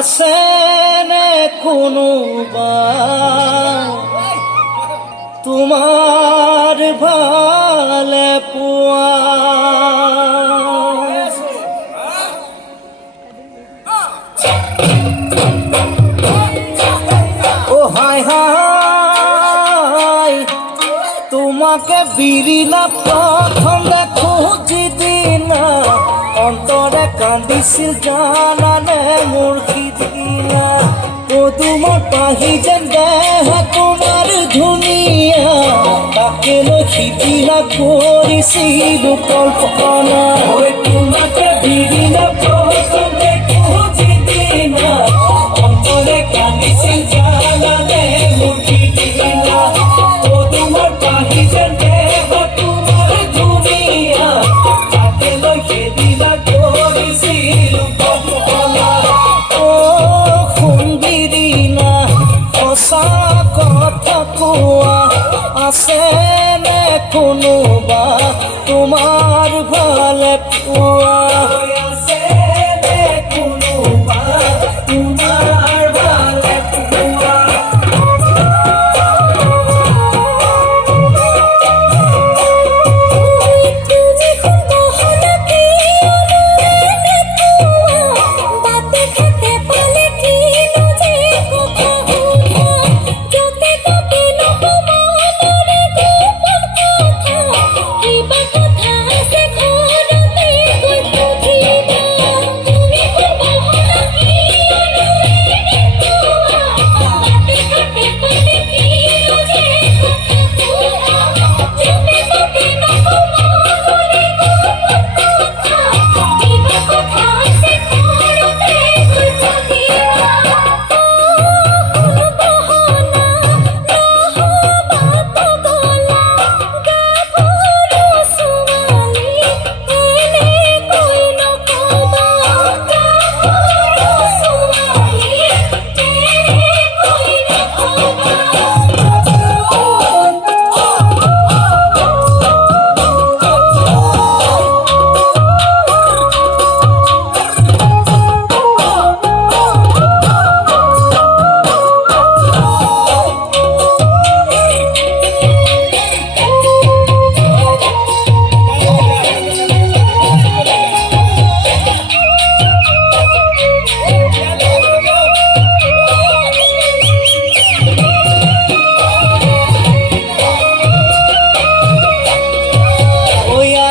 আছে নে কোনোবা তোমাৰ ভালে পোৱা ও হাই হাই তোমাকে বিৰিলা প্ৰথম দেখো যিদিনা অন্তৰে কান্দিছিল জানানে মোৰ সিদিনা পদুমৰ পাহি যেন দেহ তোমাৰ ধুনীয়া তাকে লৈ সিদিনা কৰিছিলোঁ কল্পনা তোমাকে বিৰিলা প্ৰথম দেখো যিদিনা অন্তৰে কান্দিছিল জানানে মোৰ সিদিনা পদুমৰ পাহি যেন দেহ তোমাৰ ধুনীয়া তাকে লৈ সিদিনা কৰিছিলোঁ কল্পনা সঁচা কথা কোৱা আছে নে কোনোবা তোমাৰ ভালে পোৱা আছে নে কোনোবা তোমাৰ ভালে পোৱা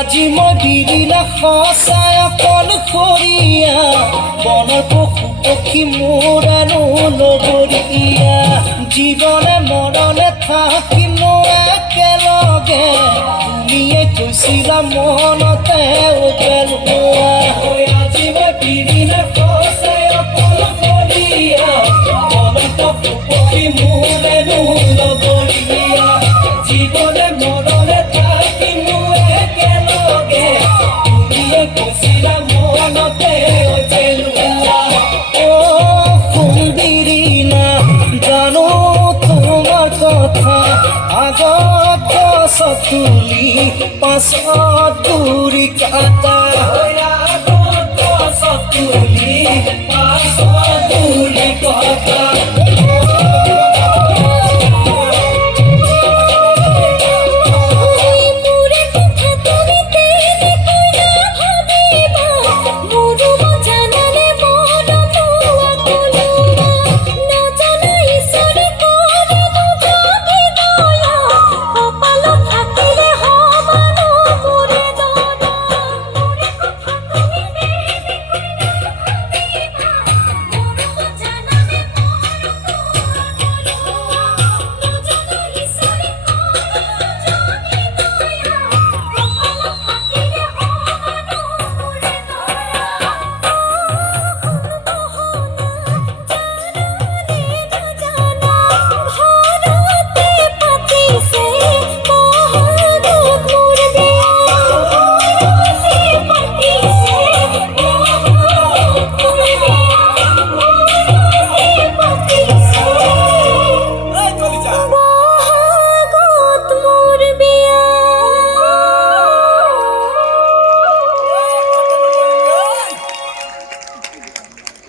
আজি মই বিৰিলা সঁচাই অকলশৰীয়া বনৰ পশু পক্ষী মোৰ আৰু লগৰীয়া জীৱনে মৰণে থাকিম একেলগে তুমিয়ে কৈছিলা মনতে পেলোৱা আজি মই বিৰিলা সঁচাই অকলশৰীয়া বনৰ পশু পক্ষী মোৰ আৰু লগৰীয়া জীৱনে মৰণে থাকিম কৈছিলা মনতে পেলোৱা সুন্দিৰি না জানো তোমাৰ কথা আগত গছত তুলি পাছত গুৰি কাটা